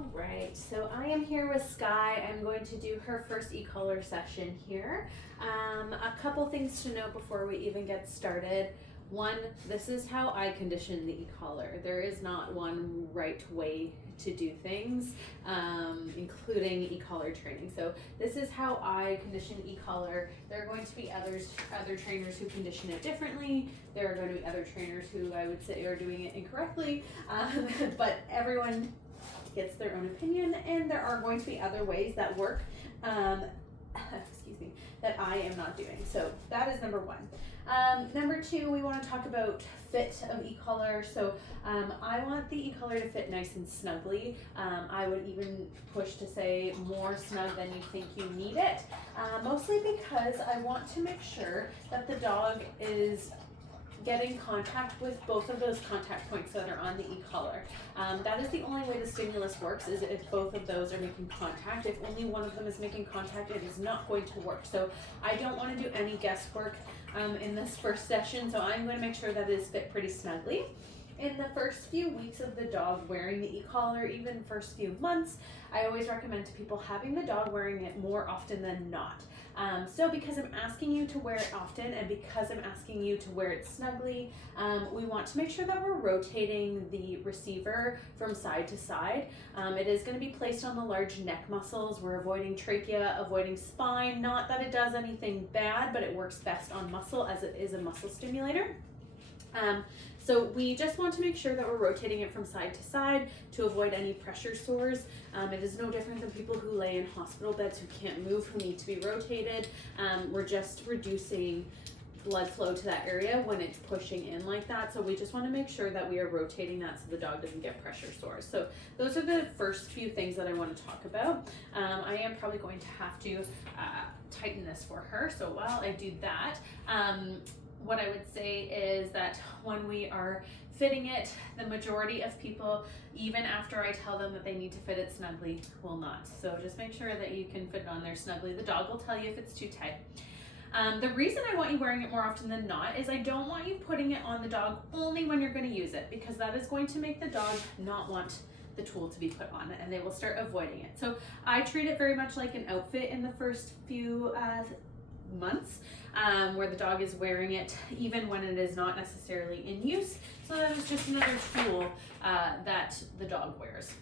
All right, so I am here with Skye. I'm going to do her first e-collar session here. A couple things to note before we even get started. One, this is how I condition the e-collar. There is not one right way to do things, including e-collar training. So this is how I condition e-collar. There are going to be other trainers who condition it differently. There are going to be other trainers who I would say are doing it incorrectly, but everyone gets their own opinion, and there are going to be other ways that work, excuse me, that I am not doing. So that is number one. Number two, we want to talk about fit of e-collar. So I want the e-collar to fit nice and snugly. I would even push to say more snug than you think you need it, mostly because I want to make sure that the dog is getting contact with both of those contact points that are on the e-collar. That is the only way the stimulus works, is if both of those are making contact. If only one of them is making contact, it is not going to work. So I don't want to do any guesswork in this first session, so I'm going to make sure that it is fit pretty snugly. In the first few weeks of the dog wearing the e-collar, even first few months, I always recommend to people having the dog wearing it more often than not. So because I'm asking you to wear it often, and because I'm asking you to wear it snugly, we want to make sure that we're rotating the receiver from side to side. It is going to be placed on the large neck muscles. We're avoiding trachea, avoiding spine. Not that it does anything bad, but it works best on muscle as it is a muscle stimulator. So we just want to make sure that we're rotating it from side to side to avoid any pressure sores. It is no different than people who lay in hospital beds who can't move, who need to be rotated. We're just reducing blood flow to that area when it's pushing in like that. So we just want to make sure that we are rotating that so the dog doesn't get pressure sores. So those are the first few things that I want to talk about. I am probably going to have to tighten this for her. So while I do that, what I would say is that when we are fitting it, the majority of people, even after I tell them that they need to fit it snugly, will not. So just make sure that you can fit it on there snugly. The dog will tell you if it's too tight. The reason I want you wearing it more often than not is I don't want you putting it on the dog only when you're going to use it, because that is going to make the dog not want the tool to be put on it, and they will start avoiding it. So I treat it very much like an outfit in the first few months, where the dog is wearing it even when it is not necessarily in use. So that is just another tool that the dog wears.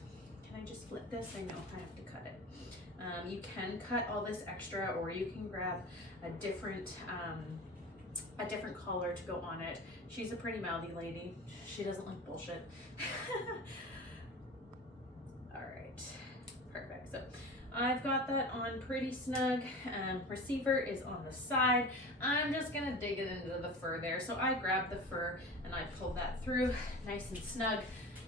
Can I just flip this? I know I have to cut it. You can cut all this extra, or you can grab a different collar to go on it. She's a pretty mouthy lady. She doesn't like bullshit. All right, perfect. So I've got that on pretty snug. Receiver is on the side. I'm just gonna dig it into the fur there. So I grab the fur and I pull that through nice and snug.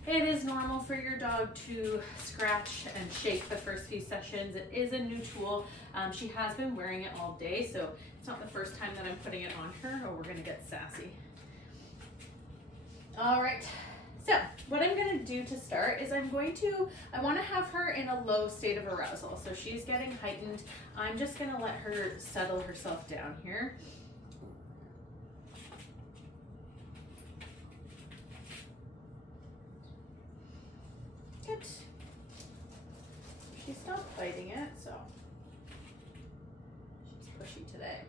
It is normal for your dog to scratch and shake the first few sessions. It is a new tool. She has been wearing it all day, so it's not the first time that I'm putting it on her, or we're gonna get sassy. All right. So what I'm going to do to start is I want to have her in a low state of arousal. So she's getting heightened. I'm just going to let her settle herself down here. Good. She stopped biting it, so she's pushy today.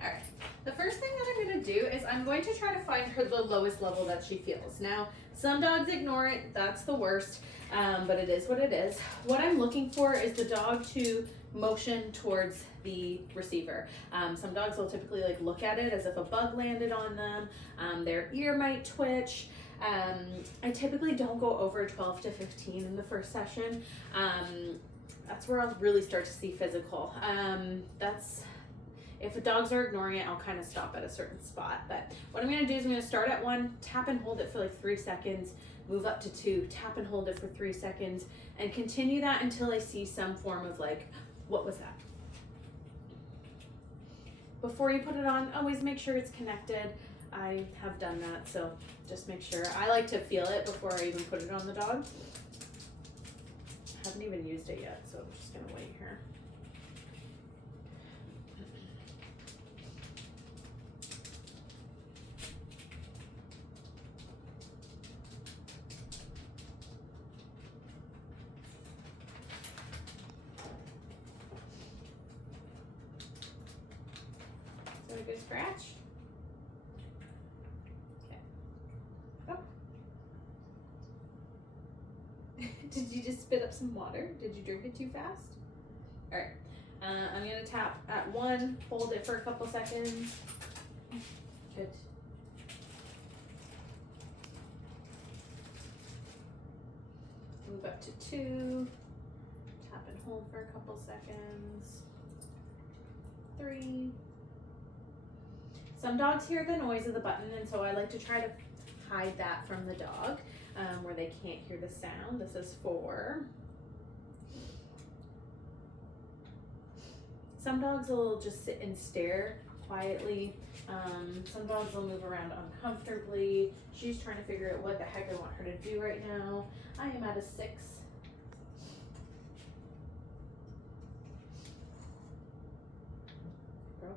All right. The first thing that I'm going to do is I'm going to try to find her the lowest level that she feels. Now, some dogs ignore it. That's the worst, but it is what it is. What I'm looking for is the dog to motion towards the receiver. Some dogs will typically look at it as if a bug landed on them. Their ear might twitch. I typically don't go over 12 to 15 in the first session. That's where I'll really start to see physical. If the dogs are ignoring it, I'll kind of stop at a certain spot. But what I'm going to do is I'm going to start at 1, tap and hold it for 3 seconds, move up to 2, tap and hold it for 3 seconds, and continue that until I see some form of what was that? Before you put it on, always make sure it's connected. I have done that, so just make sure. I like to feel it before I even put it on the dog. I haven't even used it yet, so I'm just going to wait here. a good scratch. Okay. Oh. Did you just spit up some water? Did you drink it too fast? All right. I'm gonna tap at 1, hold it for a couple seconds. Good. Move up to 2. Tap and hold for a couple seconds. 3. Some dogs hear the noise of the button, and so I like to try to hide that from the dog, where they can't hear the sound. This is 4. Some dogs will just sit and stare quietly. Some dogs will move around uncomfortably. She's trying to figure out what the heck I want her to do right now. I am at a 6. Girl.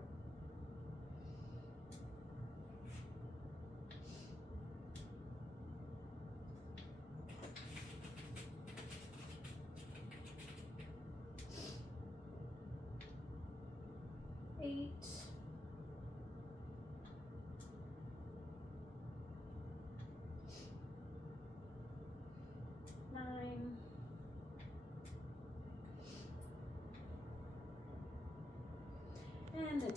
8. 9. And a 10.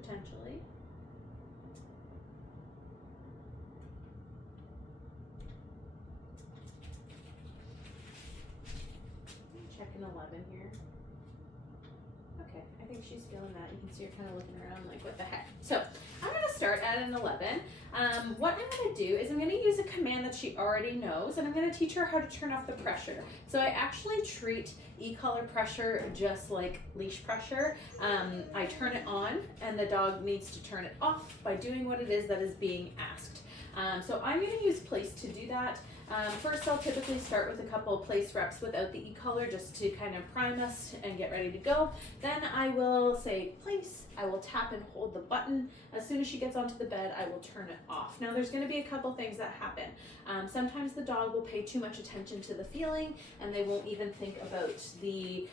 Potentially. Check an 11 here. Okay, I think she's feeling that. You can see her kind of looking around like, what the heck? So I'm going to start at an 11. What I'm going to do is I'm going to use a command that she already knows, and I'm going to teach her how to turn off the pressure. So I actually treat e-collar pressure just like leash pressure. I turn it on, and the dog needs to turn it off by doing what it is that is being asked. So I'm going to use place to do that. First, I'll typically start with a couple of place reps without the e-collar just to kind of prime us and get ready to go. Then I will say place, I will tap and hold the button. As soon as she gets onto the bed, I will turn it off. Now there's going to be a couple things that happen. Sometimes the dog will pay too much attention to the feeling and they won't even think about the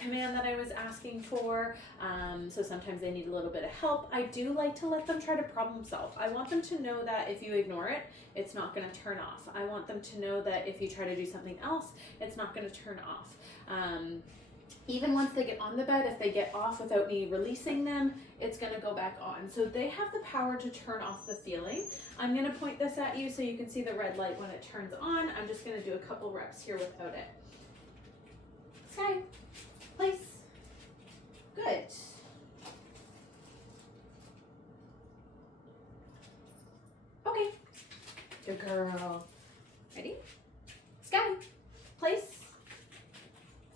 command that I was asking for. So sometimes they need a little bit of help. I do like to let them try to problem solve. I want them to know that if you ignore it, it's not going to turn off. I want them to know that if you try to do something else, it's not going to turn off. Even once they get on the bed, if they get off without me releasing them, it's going to go back on. So they have the power to turn off the feeling. I'm going to point this at you so you can see the red light when it turns on. I'm just going to do a couple reps here without it. Skye, place. Good. Okay. Good girl. Ready? Skye, place.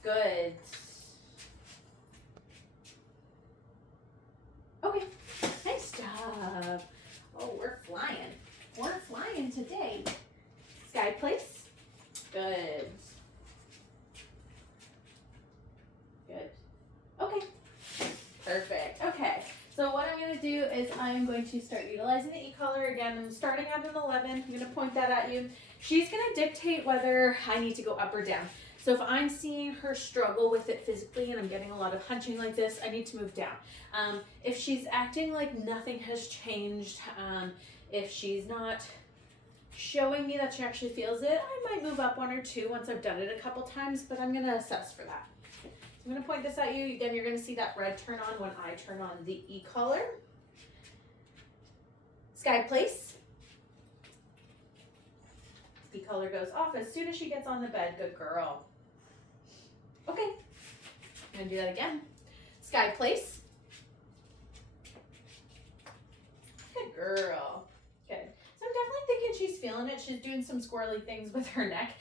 Good. Okay, nice job. Oh, we're flying. We're flying today. Skye, place. Good. Good. Okay, perfect. Okay, so what I'm going to do is I'm going to start utilizing the e-collar again. I'm starting at an 11. I'm going to point that at you. She's going to dictate whether I need to go up or down. So if I'm seeing her struggle with it physically and I'm getting a lot of hunching like this, I need to move down. If she's acting like nothing has changed, if she's not showing me that she actually feels it, I might move up 1 or 2 once I've done it a couple times, but I'm going to assess for that. So I'm going to point this at you. Again, you're going to see that red turn on when I turn on the e-collar. Skye, place. E-collar goes off as soon as she gets on the bed. Good girl. Okay, I'm gonna do that again. Skye, place. Good girl. Good. So I'm definitely thinking she's feeling it. She's doing some squirrely things with her neck,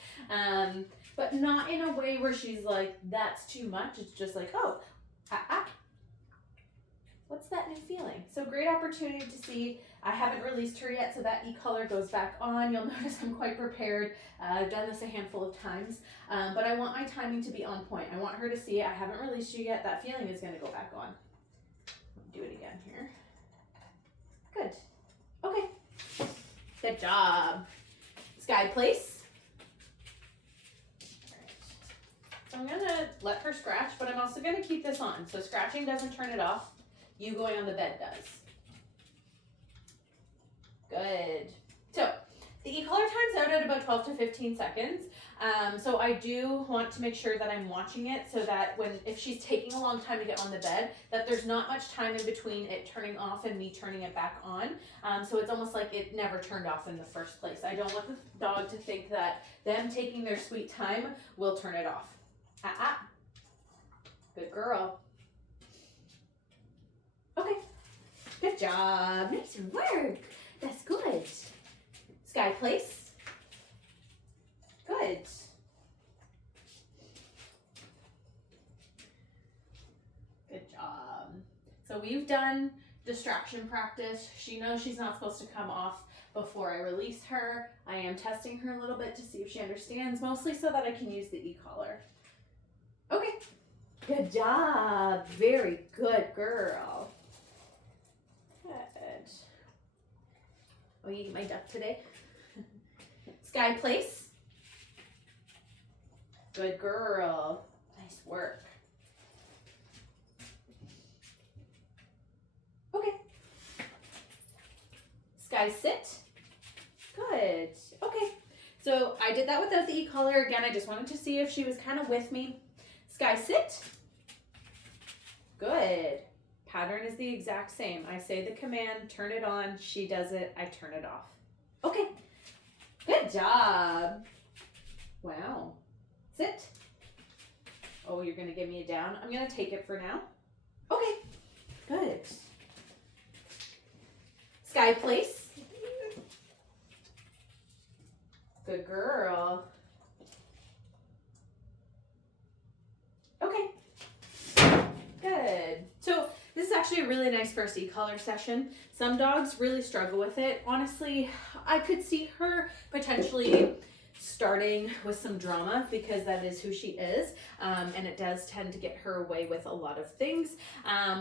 but not in a way where she's like, that's too much. It's just like, oh, what's that new feeling? So great opportunity to see. I haven't released her yet, so that e-collar goes back on. You'll notice I'm quite prepared. I've done this a handful of times, but I want my timing to be on point. I want her to see I haven't released you yet. That feeling is going to go back on. Do it again here. Good. Okay. Good job. Skye, place. All right. So I'm going to let her scratch, but I'm also gonna keep this on. So scratching doesn't turn it off. You going on the bed does. Good. So the e-collar time's out at about 12 to 15 seconds. So I do want to make sure that I'm watching it so that if she's taking a long time to get on the bed, that there's not much time in between it turning off and me turning it back on. So it's almost like it never turned off in the first place. I don't want the dog to think that them taking their sweet time will turn it off. Good girl. Okay. Good job. Nice work. That's good. Skye, place. Good. Good job. So we've done distraction practice. She knows she's not supposed to come off before I release her. I am testing her a little bit to see if she understands, mostly so that I can use the e-collar. Okay. Good job. Very good girl. Good. Oh, you eat my duck today? Skye, place. Good girl. Nice work. Okay. Skye, sit. Good. Okay. So I did that without the e-collar. Again, I just wanted to see if she was kind of with me. Skye, sit. Good. Pattern is the exact same. I say the command, turn it on. She does it. I turn it off. Okay. Good job. Wow. Sit. Oh, you're going to give me a down. I'm going to take it for now. Okay. Good. Skye, place. Good girl. Okay. Good. So this is actually a really nice first e-collar session. Some dogs really struggle with it. Honestly, I could see her potentially starting with some drama because that is who she is, and it does tend to get her away with a lot of things,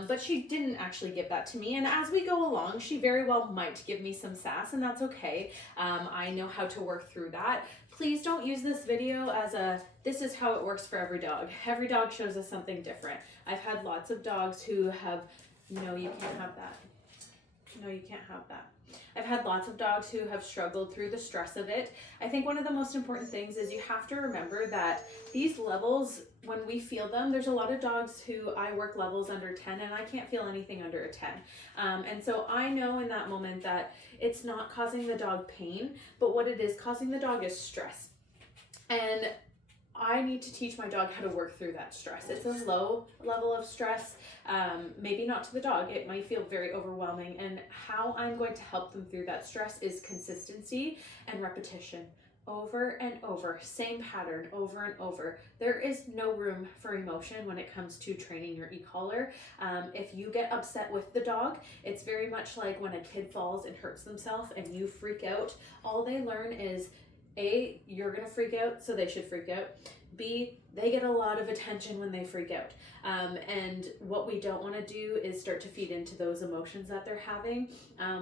but she didn't actually give that to me, and as we go along she very well might give me some sass, and that's okay. I know how to work through that. Please don't use this video as this is how it works for every dog. Every dog shows us something different. I've had lots of dogs who have, no, you can't have that. No, you can't have that. I've had lots of dogs who have struggled through the stress of it. I think one of the most important things is you have to remember that these levels, when we feel them, there's a lot of dogs who I work levels under 10 and I can't feel anything under a 10. And so I know in that moment that it's not causing the dog pain, but what it is causing the dog is stress. And I need to teach my dog how to work through that stress. It's a low level of stress, maybe not to the dog. It might feel very overwhelming, and how I'm going to help them through that stress is consistency and repetition. Over and over, same pattern over and over. There is no room for emotion when it comes to training your e-collar. If you get upset with the dog, it's very much like when a kid falls and hurts themselves and you freak out. All they learn is A, you're gonna freak out, so they should freak out. B, they get a lot of attention when they freak out. And what we don't want to do is start to feed into those emotions that they're having.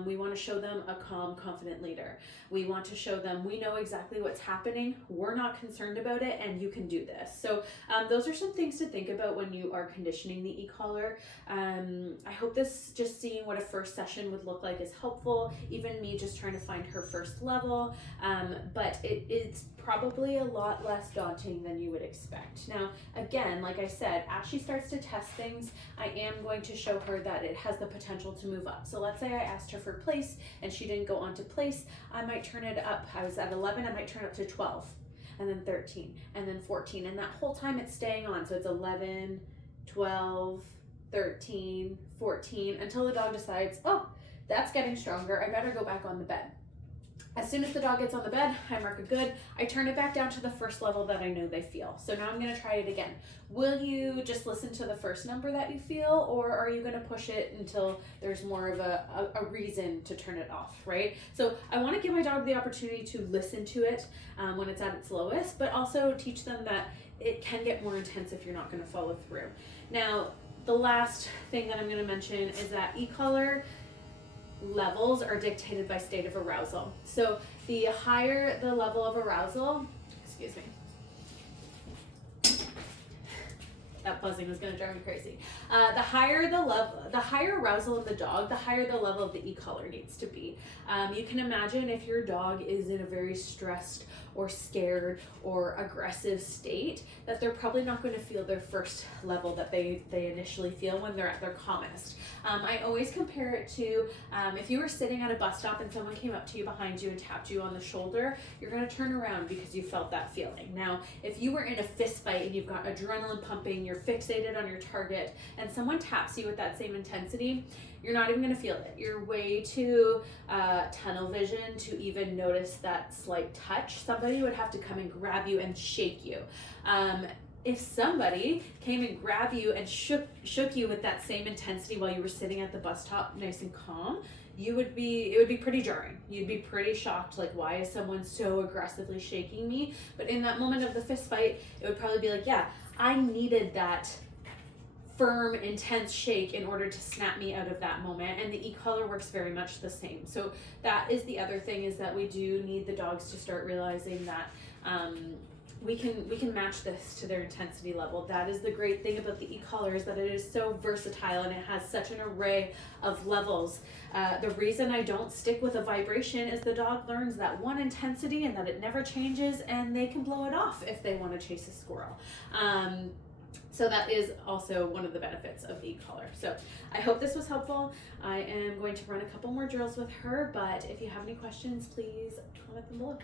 We want to show them a calm, confident leader. We want to show them we know exactly what's happening, we're not concerned about it, and you can do this. So those are some things to think about when you are conditioning the e-collar. I hope this, just seeing what a first session would look like, is helpful. Even me just trying to find her first level, but it's probably a lot less daunting than you would expect. Now, again, like I said, as she starts to test things, I am going to show her that it has the potential to move up. So let's say I asked her for place and she didn't go on to place, I might turn it up. I was at 11, I might turn it up to 12, and then 13, and then 14, and that whole time it's staying on. So it's 11, 12, 13, 14, until the dog decides, oh, that's getting stronger, I better go back on the bed. As soon as the dog gets on the bed, I mark a good. I turn it back down to the first level that I know they feel. So now I'm going to try it again. Will you just listen to the first number that you feel, or are you going to push it until there's more of a reason to turn it off, right? So I want to give my dog the opportunity to listen to it when it's at its lowest, but also teach them that it can get more intense if you're not going to follow through. Now, the last thing that I'm going to mention is that e-collar levels are dictated by state of arousal. So the higher the level of arousal, excuse me, that buzzing was going to drive me crazy. The higher arousal in the dog, the higher the level of the e-collar needs to be. You can imagine if your dog is in a very stressed or scared or aggressive state, that they're probably not going to feel their first level that they initially feel when they're at their calmest. I always compare it to if you were sitting at a bus stop and someone came up to you behind you and tapped you on the shoulder, you're going to turn around because you felt that feeling. Now, if you were in a fist fight and you've got adrenaline pumping, you're fixated on your target, and someone taps you with that same intensity, you're not even going to feel it. You're way too tunnel vision to even notice that slight touch. Somebody would have to come and grab you and shake you. If somebody came and grabbed you and shook you with that same intensity while you were sitting at the bus stop nice and calm, it would be pretty jarring. You'd be pretty shocked, like, why is someone so aggressively shaking me? But in that moment of the fist fight, it would probably be like, yeah, I needed that firm, intense shake in order to snap me out of that moment, and the e-collar works very much the same. So that is the other thing, is that we do need the dogs to start realizing that we can match this to their intensity level. That is the great thing about the e-collar, is that it is so versatile and it has such an array of levels. The reason I don't stick with a vibration is the dog learns that one intensity and that it never changes, and they can blow it off if they want to chase a squirrel. So that is also one of the benefits of the e-collar. So I hope this was helpful. I am going to run a couple more drills with her, but if you have any questions, please comment them below.